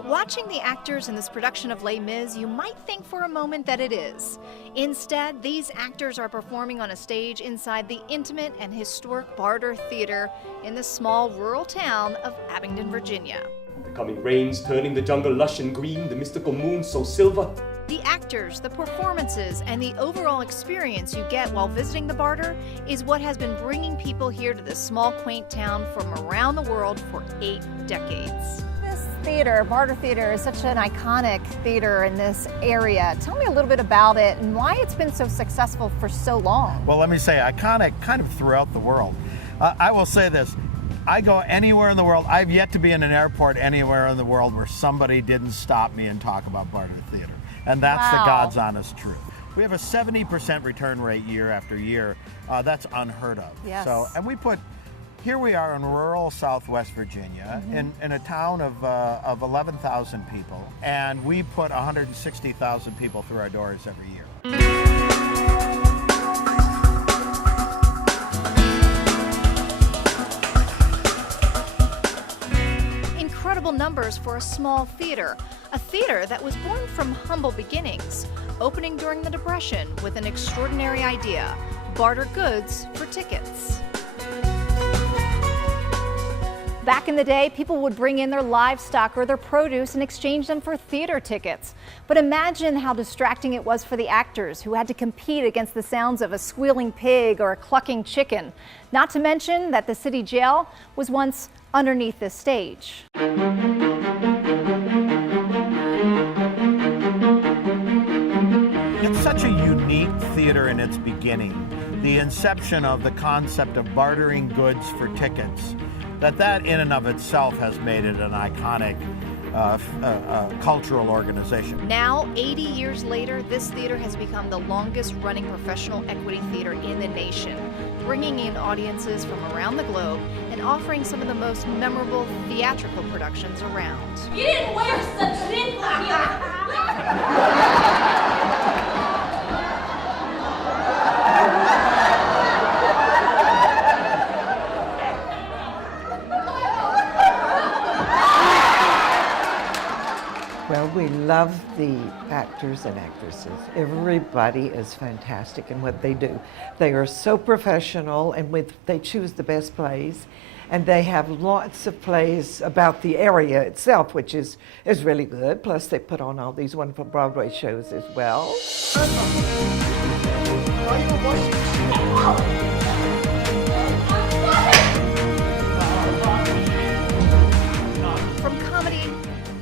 But watching the actors in this production of Les Mis, you might think for a moment that it is. Instead, these actors are performing on a stage inside the intimate and historic Barter Theatre in the small rural town of Abingdon, Virginia. The coming rains turning the jungle lush and green, the mystical moon so silver. The actors, the performances, and the overall experience you get while visiting the Barter is what has been bringing people here to this small, quaint town from around the world for 8 decades. This theater, Barter Theatre, is such an iconic theater in this area. Tell me a little bit about it and why it's been so successful for so long. Well, let me say iconic kind of throughout the world. I will say this. I go anywhere in the world. I've yet to be in an airport anywhere in the world where somebody didn't stop me and talk about Barter Theatre. And that's the God's honest truth. We have a 70% return rate year after year. That's unheard of. Yes. And here we are in rural Southwest Virginia, in a town of 11,000 people, and we put 160,000 people through our doors every year. Incredible numbers for a small theater, a theater that was born from humble beginnings, opening during the Depression with an extraordinary idea: barter goods for tickets. Back in the day, people would bring in their livestock or their produce and exchange them for theater tickets. But imagine how distracting it was for the actors who had to compete against the sounds of a squealing pig or a clucking chicken. Not to mention that the city jail was once underneath this stage. It's such a unique theater in its beginning, the inception of the concept of bartering goods for tickets, that in and of itself has made it an iconic cultural organization. Now, 80 years later, this theater has become the longest running professional equity theater in the nation, bringing in audiences from around the globe and offering some of the most memorable theatrical productions around. You didn't wear such thin Well, we love the actors and actresses. Everybody is fantastic in what they do. They are so professional, and they choose the best plays, and they have lots of plays about the area itself, which is really good. Plus, they put on all these wonderful Broadway shows as well. From comedy,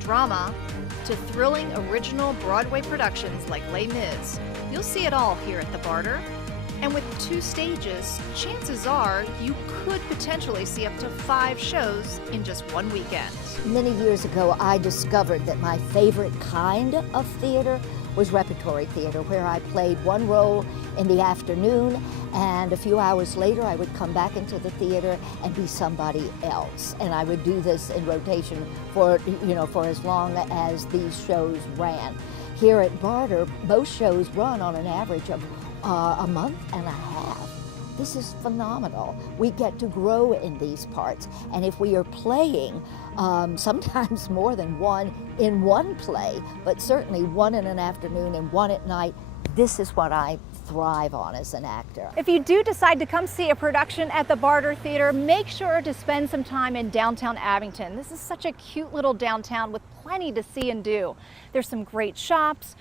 drama, to thrilling original Broadway productions like Les Mis, you'll see it all here at the Barter. And with 2 stages, chances are you could potentially see up to 5 shows in just one weekend. Many years ago, I discovered that my favorite kind of theater was repertory theater, where I played one role in the afternoon, and a few hours later I would come back into the theater and be somebody else. And I would do this in rotation for as long as these shows ran. Here at Barter, most shows run on an average of a month and a half. This is phenomenal. We get to grow in these parts, and if we are playing sometimes more than one in one play, but certainly one in an afternoon and one at night, this is what I thrive on as an actor. If you do decide to come see a production at the Barter Theatre, make sure to spend some time in downtown Abington. This is such a cute little downtown with plenty to see and do. There's some great shops.